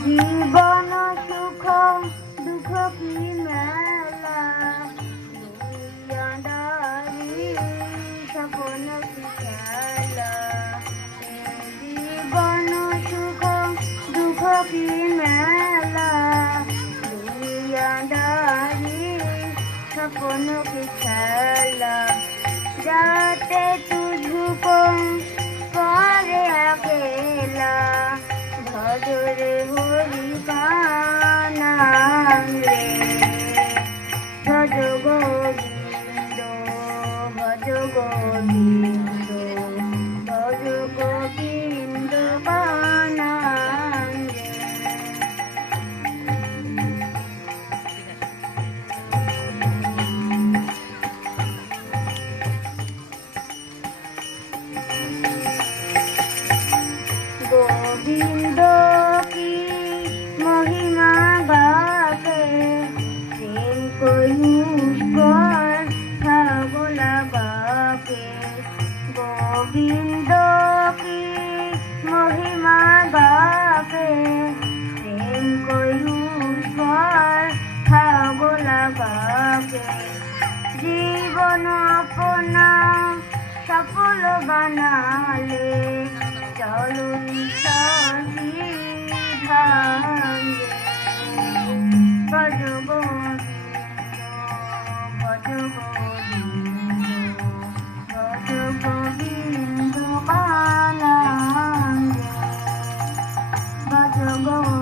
জীবন সুখ দুঃখ কি মেলা দুনিয়াদারি কি জীবন সুখ দুঃখ কি মেলা দুনিয়াদারি কি খেলা যাতে Amen. গোবিন্দ কি মহিমা গাবে প্রেম কয়ুর ছাগলা গাবে জীবন আপনা সফল বানালে চলুন সখী ভাঙ্গে ভজ গোবিন্দ ভজ গোবিন্দ Go.